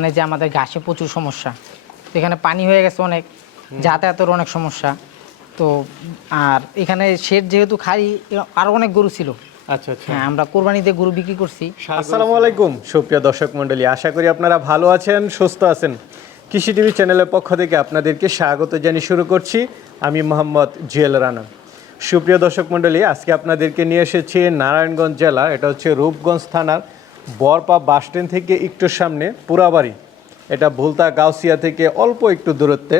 মানে যে আমাদের ঘাসে প্রচুর সমস্যা। এখানে পানি হয়ে গেছে অনেক যাতায়াতের অনেক সমস্যা। তো আর এখানে শেড যেহেতু খালি আরও অনেক গরু ছিল। আচ্ছা আচ্ছা। হ্যাঁ আমরা কোরবানিতে গরু বিক্রি করছি। আসসালামু আলাইকুম সুপ্রিয় দর্শক মণ্ডলী। আশা করি আপনারা ভালো আছেন সুস্থ আছেন। কৃষি টিভি চ্যানেলের পক্ষ থেকে আপনাদেরকে স্বাগত জানিয়ে শুরু করছি। আমি মোহাম্মদ জুয়েল রানা। সুপ্রিয় দর্শক মণ্ডলী আজকে আপনাদেরকে নিয়ে এসেছি নারায়ণগঞ্জ জেলা এটা হচ্ছে রূপগঞ্জ থানার বরপা বাসস্ট্যান্ড থেকে একটু সামনে পুরাবাড়ি। এটা ভুলতা গাউসিয়া থেকে অল্প একটু দূরত্বে।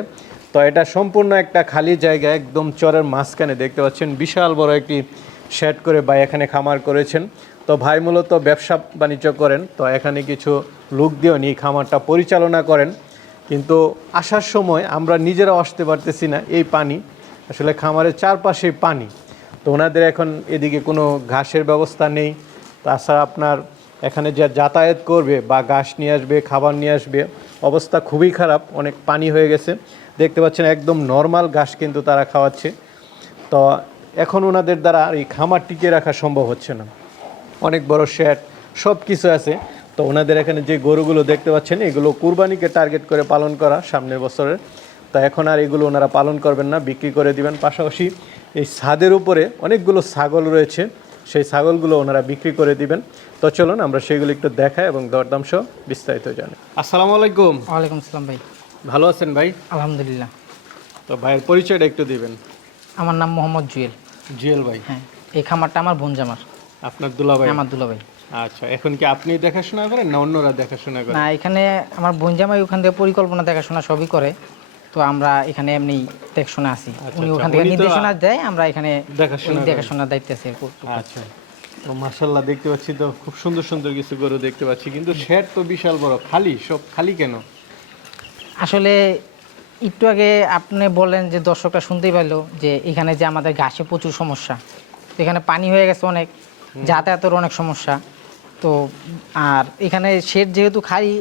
তো এটা সম্পূর্ণ একটা খালি জায়গা, একদম চরের মাঝখানে দেখতে পাচ্ছেন। বিশাল বড় একটি শেড করে ভাই এখানে খামার করেছেন। তো ভাই মূলত ব্যবসা বাণিজ্য করেন। তো এখানে কিছু লোক দিয়েও নিয়ে খামারটা পরিচালনা করেন। কিন্তু আসার সময় আমরা নিজেরাও আসতে পারতেছি না এই পানি। আসলে খামারের চারপাশে পানি। তো ওনাদের এখন এদিকে কোনো ঘাসের ব্যবস্থা নেই। তাছাড়া আপনার এখানে যে যাতায়াত করবে বা ঘাস নিয়ে আসবে, খাবার নিয়ে আসবে, অবস্থা খুবই খারাপ, অনেক পানি হয়ে গেছে। দেখতে পাচ্ছেন একদম নর্মাল ঘাস কিন্তু তারা খাওয়াচ্ছে। তো এখন ওনাদের দ্বারা এই খামার টিকিয়ে রাখা সম্ভব হচ্ছে না। অনেক বড় শেড সব কিছু আছে। তো ওনাদের এখানে যে গরুগুলো দেখতে পাচ্ছেন, এগুলো কুরবানিকে টার্গেট করে পালন করা সামনের বছরের। তা এখন আর এগুলো ওনারা পালন করবেন না, বিক্রি করে দিবেন। পাশাপাশি এই ছাদের উপরে অনেকগুলো ছাগল রয়েছে। সেই ছাগলগুলো ওনারা বিক্রি করে দিবেন। তো চলুন আমরা সেগুলো একটু দেখাই এবং দরদাম সহ বিস্তারিত জানি। আসসালামু আলাইকুম। ওয়ালাইকুম আসসালাম ভাই। ভালো আছেন ভাই? আলহামদুলিল্লাহ। তো ভাইয়ের পরিচয়টা একটু দিবেন। আমার নাম মোহাম্মদ জুয়েল। জুয়েল ভাই। হ্যাঁ এই খামারটা আমার বোন জামার। আপনার দুলা ভাই? আমার দুলা ভাই। আচ্ছা এখন কি আপনি দেখাশোনা করেন না অন্যরা দেখাশোনা করেন? না এখানে আমার বোন জামাই ওখান থেকে পরিকল্পনা দেখাশোনা সবই করে। তো আমরা এখানে এমনি দেখাশোনা আছি। উনি ওখান থেকে নির্দেশনা দেয় আমরা এখানে দেখাশোনা দায়িত্বে আছি আচ্ছা। তো মাশাল্লাহ দেখতে পাচ্ছি তো খুব সুন্দর সুন্দর কিছু গরু দেখতে পাচ্ছি কিন্তু শেড তো বিশাল বড় খালি সব খালি কেন? আসলে একটু আগে আপনি বললেন যে দর্শকরা শুনতেই পারল যে এখানে যে আমাদের ঘাসে প্রচুর সমস্যা। এখানে পানি হয়ে গেছে অনেক যাতায়াতের অনেক সমস্যা। তো আর এখানে শেড যেহেতু খালি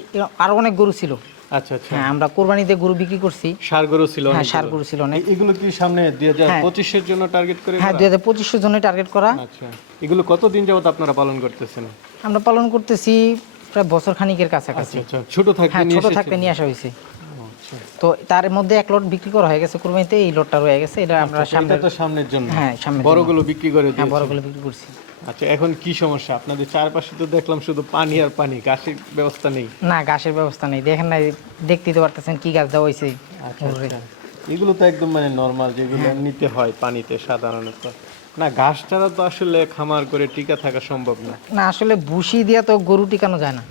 আরও অনেক গরু ছিল। আচ্ছা আচ্ছা। হ্যাঁ আমরা কোরবানিতে গরু বিক্রি করছি। সার গরু ছিল হ্যাঁ সার গরু ছিল অনেক। এগুলো কি সামনে দুই হাজার হ্যাঁ। জন্য টার্গেট করে হ্যাঁ 2025 এর জন্য টার্গেট করা। আচ্ছা। এগুলো কতদিন যাবত আপনারা পালন করতেছেন? আমরা পালন করতেছি প্রায় বছর খানিকের কাছাকাছি। আচ্ছা আচ্ছা। ছোট থাকতে হ্যাঁ নিয়ে ছোট থাকতে নিয়ে আসা হয়েছে। তো তার মধ্যে এক লট বিক্রি করা হয়ে গেছে কোরবানিতে এই লটটা রয়ে গেছে এটা আমরা সামনে তো সামনের জন্য। হ্যাঁ সামনে বড়গুলো বিক্রি করে হ্যাঁ বড়গুলো বিক্রি করছি। আচ্ছা এখন কি সমস্যা? আপনাদের চারপাশে তো দেখলাম শুধু পানি আর পানি গাছের ব্যবস্থা নেই। না ঘাসের ব্যবস্থা নেই। দেখেন না দেখতেই তো পারতেছেন কি গাছ দেওয়া হয়েছে। আচ্ছা আচ্ছা। এগুলো তো একদম মানে নর্মাল যেগুলো নিতে হয় পানিতে সাধারণত। না ঘাস ছাড়া তো আসলে খামার করে টিকা থাকা সম্ভব না। না আসলে ভুসি দিয়ে তো গরু টিকানো যায় না।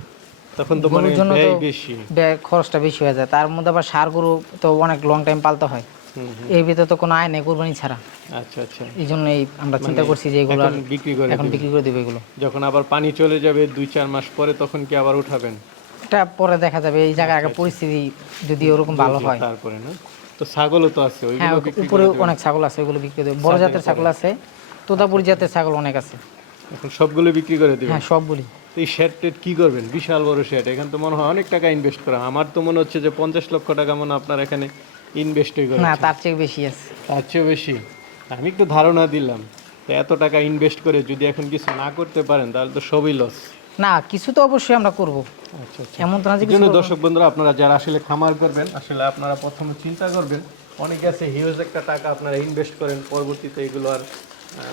তখন তো মানে ব্যয় বেশি। ব্যয় খরচটা বেশি হয়ে যায়। তার মধ্যে আবার সার গরু তো অনেক লং টাইম পালতে হয়। হুম। ভিতরে তো কোনো আয় নেই কোরবানি ছাড়া। আচ্ছা আচ্ছা। এই জন্যই আমরা চিন্তা করছি যে এগুলো বিক্রি করে এখন বিক্রি করে দেবো এগুলো। যখন আবার পানি চলে যাবে দুই চার মাস পরে তখন কি আবার উঠাবেন? এটা পরে দেখা যাবে। এই জায়গার আগে পরিস্থিতি যদি ওরকম ভালো হয়। তারপরে না? তো ছাগলও তো আছে হ্যাঁ ওইগুলো উপরে অনেক ছাগল আছে ওগুলো বিক্রি করে বড় জাতের ছাগল আছে তোতাপুরি জাতের ছাগল অনেক আছে। এখন সবগুলো বিক্রি করে দিবেন? হ্যাঁ সবগুলি। তো এই শেড টেড কি করবেন? বিশাল বড় শেড এখানে তো মনে হয় অনেক টাকা ইনভেস্ট করা। আমার তো মনে হচ্ছে যে পঞ্চাশ লক্ষ টাকা মনে আপনার এখানে ইনভেস্ট হয়ে গেল না তার চেয়ে বেশি আছে। তার চেয়ে বেশি? আমি একটু ধারণা দিলাম এত টাকা ইনভেস্ট করে যদি এখন কিছু না করতে পারেন তাহলে তো সবই লস না কিছু তো অবশ্যই আমরা করব। আচ্ছা আচ্ছা। এমন তো না যে জন্য দর্শক বন্ধুরা আপনারা যারা আসলে খামার করবেন আসলে আপনারা প্রথমে চিন্তা করবেন অনেকে আছে হিউজ একটা টাকা আপনারা ইনভেস্ট করেন পরবর্তীতে এগুলো আর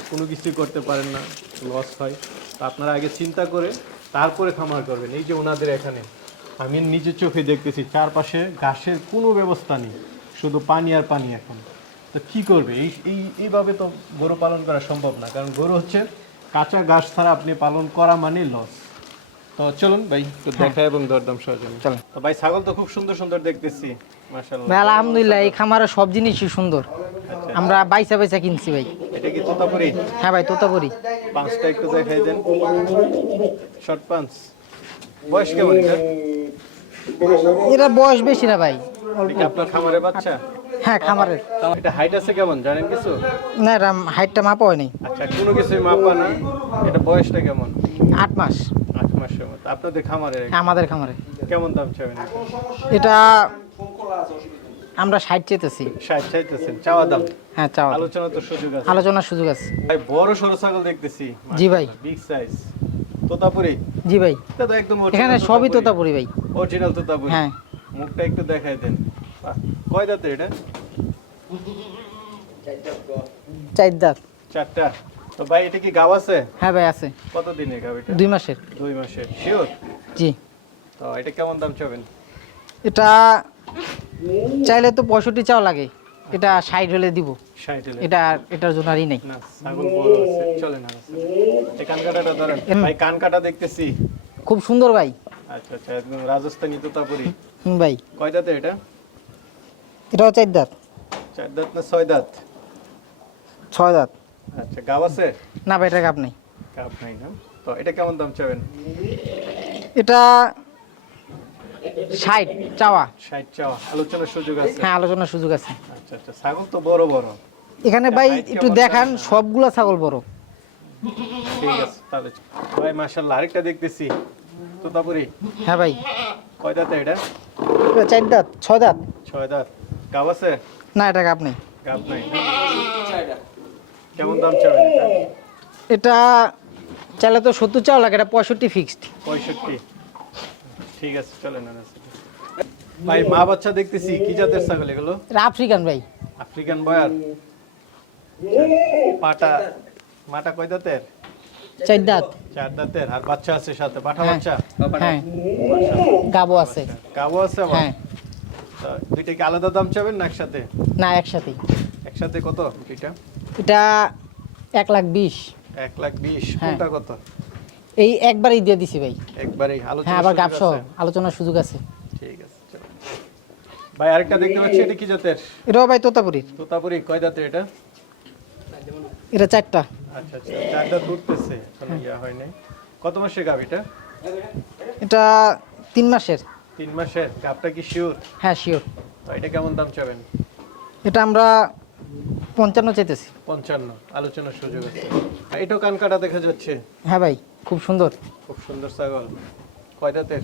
কোনো কিছুই করতে পারেন না লস হয়। তো আপনারা আগে চিন্তা করে তারপরে খামার করবেন। এই যে ওনাদের এখানে আমি নিজের চোখে দেখতেছি চারপাশে ঘাসের কোনো ব্যবস্থা নেই শুধু পানি আর পানি এখন। তো কি করবে? এই এই এইভাবে তো গরু পালন করা সম্ভব না কারণ গরু হচ্ছে কাঁচা ঘাস ছাড়া আপনি পালন করা মানে লস তো চলুন ভাই একটু দেখা এবং দরদাম সহজে চলেন। তো ভাই ছাগল তো খুব সুন্দর সুন্দর দেখতেছি মাশাআল্লাহ। আলহামদুলিল্লাহ এই খামারে সব জিনিসই সুন্দর। আমরা বাইসা বাইসা কিনছি ভাই। তোতাপুরি? হ্যাঁ ভাই তোতাপুরি। পাঁচটা একটু দেখাই দেন। শর্ট পাঁচ বয়স কেমন এটা? এটা বয়স বেশি না ভাই। আপনার খামারের বাচ্চা? হ্যাঁ খামারের। এটা হাইট আছে কেমন জানেন কিছু? না এটা হাইটটা মাপা হয়নি। আচ্ছা কোনো কিছুই মাপা না। এটা বয়সটা কেমন? আট মাস। আট মাসের মতো। আপনাদের খামারে? আমাদের খামারে। কেমন দাম চাবেন এটা আমরা ষাট চেতেছি ষাট চাইতেছেন চাওয়া দাম। হ্যাঁ চাওয়া আলোচনা তো সুযোগ আছে। আলোচনার সুযোগ আছে। ভাই বড় সরো ছাগল দেখতেছি। জি ভাই। Big size Totapuri? জি ভাই। তো একদম এখানে সবই তোতাপুরি। ভাই। অরিজিনাল তোতাপুরি। হ্যাঁ। মুখটা একটু দেখাই দেন। কয় দাঁতের এটা? চার দাঁত। চারটা। তো ভাই এটা কি গাব আছে? হ্যাঁ ভাই আছে। কত দিনের গাব এটা? দুই মাসের। দুই মাসের। শিওর জি। তো এটা কেমন দাম চাবেন? এটা চাইলে তো পঁয়ষট্টি চাও লাগে। এটা ষাট হলে দিব। এটা এটার জন্য আরই নেই। চলে না কান কাটাটা ধরেন। ভাই কান কাটা দেখতেছি। খুব সুন্দর ভাই। আচ্ছা আচ্ছা একদম রাজস্থানি তোতাপুরি। হুম ভাই। কয় দাঁতে এটা? এটাও চার দাঁত। চার দাঁত না ছয় দাঁত? ছয় দাঁত। আচ্ছা গাব আছে? না ভাই এটা কাপ নেই। গাব নাই না। তো এটা কেমন দাম চাবেন? এটা ষাট চাওয়া। ষাট চাওয়া। আলোচনার সুযোগ আছে? হ্যাঁ আলোচনার সুযোগ আছে। আচ্ছা আচ্ছা ছাগল তো বড় বড়। এখানে ভাই একটু দেখান সবগুলা ছাগল বড়। ঠিক আছে তাহলে ভাই মাশাল্লাহ আরেকটা দেখতেছি। তোতাপুরি। হ্যাঁ ভাই। কয় দাঁতে এটা? এটা চার দাঁত ছয় দাঁত। ছয় দাঁত। গাব আছে? না এটা কাপ নেই। গাব নাই? কেমন দাম চাবেন এটা? এটা চাইলে তো সত্তর চাও লাগে এটা পঁয়ষট্টি ফিক্সড পঁয়ষট্টি। ঠিক আছে চলেন ভাই মা বাচ্চা দেখতেছি কি জাতের ছাগল এগুলো? আফ্রিকান ভাই। African Boer? পাটা মাটা কয় দাঁতের? চার দাঁত। চার দাঁতের আর বাচ্চা আছে সাথে পাঠা হ্যাঁ। বাচ্চা? হ্যাঁ। গাবো আছে। কাবো আছে হ্যাঁ। দুইটা কি আলাদা দাম চাবেন না একসাথে? না একসাথেই। একসাথে কত দুইটা এটা এক লাখ বিশ। এক লাখ বিশ। কোনটা কত? এই একবারই দিয়ে দিছি ভাই। একবারেই আলোচনা হ্যাঁ আবার গাপ সহ আলোচনার সুযোগ আছে। ঠিক আছে চলো। ভাই আরেকটা দেখতে পাচ্ছি এটা কি জাতের? এটাও ভাই তোতাপুরি তোতাপুরি কয় দাঁতের এটা? এটা চারটা। আচ্ছা আচ্ছা চারটা ঘুরতেছে এখনও ইয়া হয় নাই। কত মাসের গাব এটা? এটা তিন মাসের। তিন মাসের গাবটা কি শিওর হ্যাঁ শিওর তো এটা কেমন দাম চাবেন? এটা আমরা পঞ্চান্ন চাইতেছি। পঞ্চান্ন আলোচনার সুযোগ আছে। এটাও কান কাটা দেখা যাচ্ছে? হ্যাঁ ভাই। খুব সুন্দর। খুব সুন্দর ছাগল। কয় দাঁতের?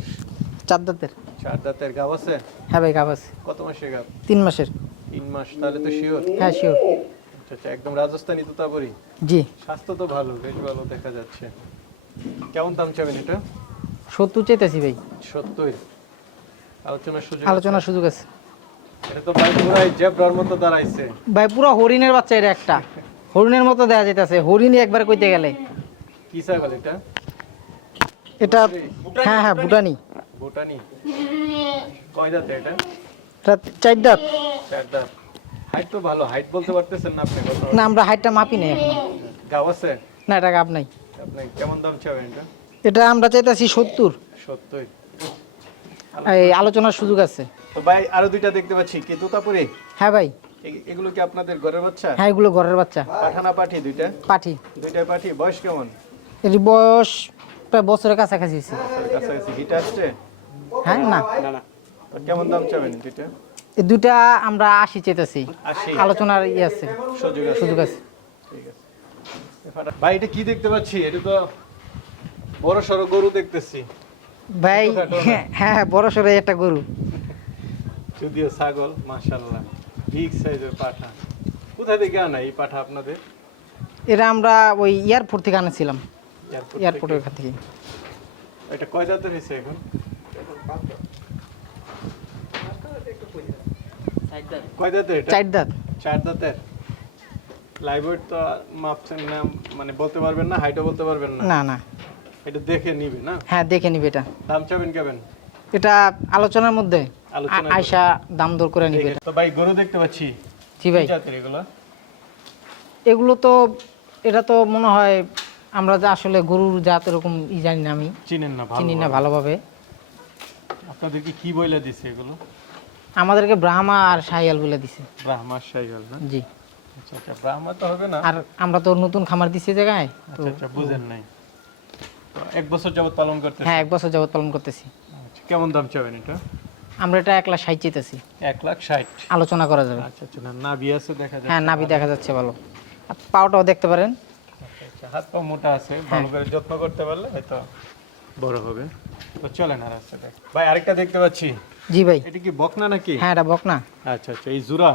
চার দাঁতের। চার দাঁতের গাব আছে? হ্যাঁ ভাই গাব আছে। কত মাসের গাব? তিন মাসের। তিন মাস তাহলে তো শিওর। হ্যাঁ শিওর। আচ্ছা আচ্ছা একদম রাজস্থানি তোতাপুরি। জি। স্বাস্থ্য তো ভালো বেশ ভালো দেখা যাচ্ছে। কেমন দাম চাবেন এটা? সত্তর চাইতেছি ভাই। সত্তর। আলোচনার সুযোগ আলোচনার সুযোগ আছে। এটা তো ভাই পুরাই জেব্রার মতো দাঁড়াইছে। ভাই পুরো হরিণের বাচ্চা এটা একটা। হরিণের মতো দেখা যাইতেছে। হরিণই একবার কইতে গেলে। কি ছাগল এটা? এটা হ্যাঁ হ্যাঁ ভুটানি। ভুটানি। কয় দাঁতে এটা? এটা চার দাঁত। চার দাঁত। হাইট তো ভালো হাইট বলতে পারতেছেন না আপনি না আমরা হাইটটা মাপি নেই এখন। আছে? না এটা গাব নাই। আপনি কেমন দাম চাবেন এটা? এটা আমরা চাইতেছি সত্তর। সত্যই এই আলোচনার সুযোগ আছে। তো ভাই আরও দুইটা দেখতে পাচ্ছি। কি তোতাপুরি? হ্যাঁ ভাই। এগুলো কি আপনাদের ঘরের বাচ্চা? হ্যাঁ এগুলো ঘরের বাচ্চা। পাঠানা পাঠি দুইটা? পাঠি। দুইটা পাঠি। বয়স কেমন? এর বয়স প্রায় বছরের কাছাকাছি হয়েছে। কাছাকাছি। হিট আসছে? হ্যাঁ না। কেমন দাম চাবেন দুইটা? এই দুইটা আমরা আশি চেতেছি আলোচনার ইয়ে আছে। সুযোগ আছে। ভাই এটা কি দেখতে পাচ্ছি? এটা তো বড় সড়ো গরু দেখতেছি। ভাই হ্যাঁ হ্যাঁ, বড় সড়ো একটা গরু। যদিও ছাগল মাশাল্লাহ বিগ সাইজের পাঠা। কোথায় থেকে আনা এই পাঠা আপনাদের? এটা আমরা ওই এয়ারপোর্ট থেকে আনেছিলাম। এয়ারপোর্টের থেকে? থেকে। এটা কয় জাতের হয়েছে এখন? কয় জাতের এটা? চার দাঁত। চার দাঁতের? তো মাপছেন না মানে বলতে পারবেন না হাইটও বলতে পারবেন না? না না। এটা দেখে নিবে না? হ্যাঁ দেখে নিবে এটা। দাম চাবেন কেমন? এটা আলোচনার মধ্যে আলোচনার আ- আয়সা দাম দর করে নিবে। তো ভাই গরু দেখতে পাচ্ছি। জি ভাই। এগুলো? এগুলো তো এটা তো মনে হয় আমরা যে আসলে গরুর জাত এরকম ই জানি না আমি। চিনেন না চিনি না ভালোভাবে। আপনাদেরকে কি বইলা দিছে এগুলো? আমাদেরকে ব্রাহ্মা আর সাহিয়াল বলে দিছে। ব্রাহ্মা সাইকেল না? জি। আচ্ছা আচ্ছা ব্রাহ্মা তো হবে না। আর আমরা তো নতুন খামার দিছি জায়গায় আচ্ছা আচ্ছা বুঝেন নাই। এক বছর যাবত পালন করতে হ্যাঁ এক বছর যাবত পালন করতেছি। আচ্ছা, কেমন দাম চাবেন এটা? আমরা এটা এক লাখ ষাট চেতেছি এক লাখ ষাট। আলোচনা করা যাবে। আচ্ছা আচ্ছা না নাভি আছে দেখা যায় হ্যাঁ নাভি দেখা যাচ্ছে ভালো। পাওটাও দেখতে পারেন। হাত পা মোটা আছে ভালো করে যত্ন করতে পারলে হয়তো বড় হবে। তো চলেন আর রাস্তাটা। ভাই আরেকটা দেখতে পাচ্ছি। জি ভাই। এটা কি বকনা নাকি? হ্যাঁ এটা বক না আচ্ছা আচ্ছা এই জুরা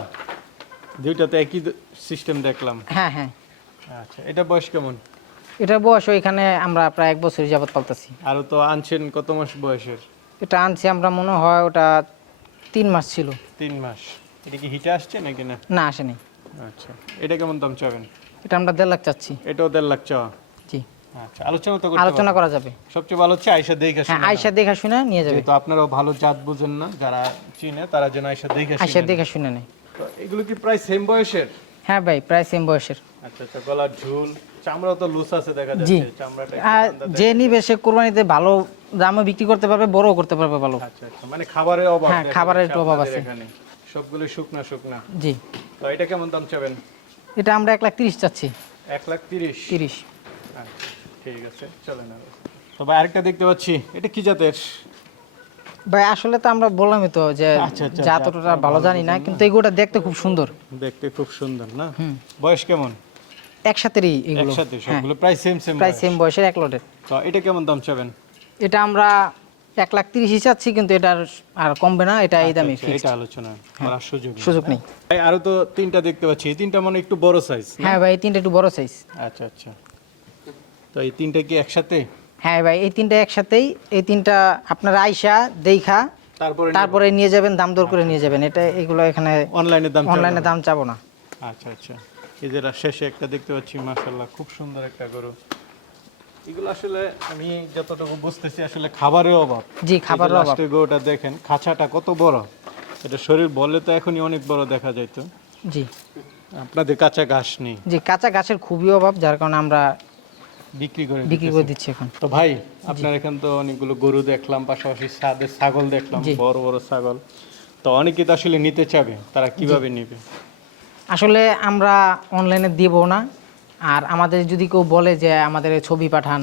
দুইটাতে একই সিস্টেম দেখলাম। হ্যাঁ হ্যাঁ। আচ্ছা এটা বয়স কেমন? এটা বয়স এখানে আমরা প্রায় এক বছর যাবত পালতেছি। আরও তো আনছেন কত মাস বয়সের? এটা আনছি আমরা মনে হয় ওটা তিন মাস ছিল। তিন মাস। এটা কি হিটে আসছে নাকি না? না আসেনি। আচ্ছা এটা কেমন দাম চাবেন? এটা আমরা দেড় লাখ চাচ্ছি। এটাও দেড় লাখ চাওয়া? জি। আচ্ছা আলোচনা তো আলোচনা করা যাবে। সবচেয়ে ভালো হচ্ছে আয়সা দেখে হ্যাঁ আয়সা দেখা শুনে নিয়ে যাবে। তো আপনারাও ভালো জাত বুঝেন না যারা চিনে তারা যেন আয়সা দেখে আয়সা দেখা শুনে নেয়। তো এগুলো কি প্রায় সেম বয়সের? হ্যাঁ ভাই প্রায় সেম বয়সের। আচ্ছা আচ্ছা গলার ঝুল চামড়াও তো লুজ আছে দেখা যাচ্ছে। চামড়াটা একটু আর ঠান্ডা যে নিবে সে কোরবানিতে ভালো দামে বিক্রি করতে পারবে বড় করতে পারবে ভালো। আচ্ছা আচ্ছা মানে খাবারের অভাব হ্যাঁ, খাবারের অভাব আছে। এখানে। সবগুলো শুকনা শুকনা। জি। তো এটা কেমন দাম চাবেন? এটা আমরা এক লাখ তিরিশ চাচ্ছি। এক লাখ তিরিশ? তিরিশ। আচ্ছা, ঠিক আছে চলেন আর। তো ভাই আরেকটা দেখতে পাচ্ছি এটা কি জাতের? ভাই আসলে তো আমরা বললামই তো যে আচ্ছা, আচ্ছা, জাতটা ভালো জানি না কিন্তু এগুলোটা দেখতে খুব সুন্দর। দেখতে খুব সুন্দর না? হুম। বয়স কেমন? একসাথেরই এগুলো। একসাথে হ্যাঁ। সবগুলো প্রায় সেম সেম প্রায় সেম বয়সের এক লটের তো এটা কেমন দাম চাবেন? এটা আমরা এক লাখ তিরিশই চাচ্ছি কিন্তু এটা আর কমবে না এটা এই দামে আচ্ছা, এটা আলোচনা করার সুযোগ নেই। সুযোগ নেই। ভাই, আরও তো তিনটা দেখতে পাচ্ছি এই তিনটা মানে একটু বড় সাইজ হ্যাঁ ভাই এই তিনটা একটু বড় সাইজ আচ্ছা আচ্ছা। তো এই তিনটা কি একসাথে? হ্যাঁ ভাই এই তিনটা একসাথেই এই তিনটা আপনার আইসা দেখা তারপরে তারপরে নিয়ে যাবেন দাম দর করে নিয়ে যাবেন। এটা এগুলো এখানে অনলাইনে দাম অনলাইনে দাম চাবো না। আচ্ছা আচ্ছা। এই যে রা- শেষে একটা দেখতে পাচ্ছি মাশাল্লাহ খুব সুন্দর একটা গরু। এগুলো আসলে আমি যতটুকু বুঝতেছি আসলে খাবারের অভাব। জি খাবারের অভাব। গরুটা দেখেন খাঁচাটা কত বড়? এটা শরীর বললে তো এখনই অনেক বড় দেখা যাইতো। জি। আপনাদের কাঁচা ঘাস নেই। জি কাঁচা গাছের খুবই অভাব যার কারণে আমরা বিক্রি করে বিক্রি করে দিচ্ছি এখন। তো ভাই আপনার এখানে তো অনেকগুলো গরু দেখলাম পাশাপাশি সাদে ছাগল দেখলাম বড় বড় ছাগল। তো অনেকে তো আসলে নিতে চাবে তারা কীভাবে নেবে? আসলে আমরা অনলাইনে দিব না আর আমাদের যদি কেউ বলে যে আমাদের ছবি পাঠান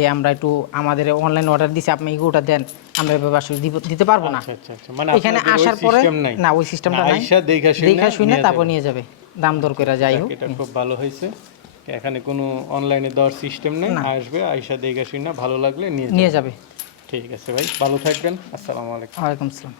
এ আমরা একটু আমাদের অনলাইন অর্ডার দিছি আপনি এগুলোটা দেন আমরা এভাবে আসলে দিতে পারব না। আচ্ছা আচ্ছা আচ্ছা। মানে এখানে আসার পরে না ওই সিস্টেমটা নাই। দেখা শুনে তারপর নিয়ে যাবে দাম দর করে যাই হোক। এটা খুব ভালো হয়েছে। এখানে কোনো অনলাইনে দেওয়ার সিস্টেম নেই আসবে আইসা দেখে শুনে ভালো লাগলে নিয়ে নিয়ে যাবে। ঠিক আছে ভাই ভালো থাকবেন। আসসালামু আলাইকুম। ওয়ালাইকুম আসসালাম।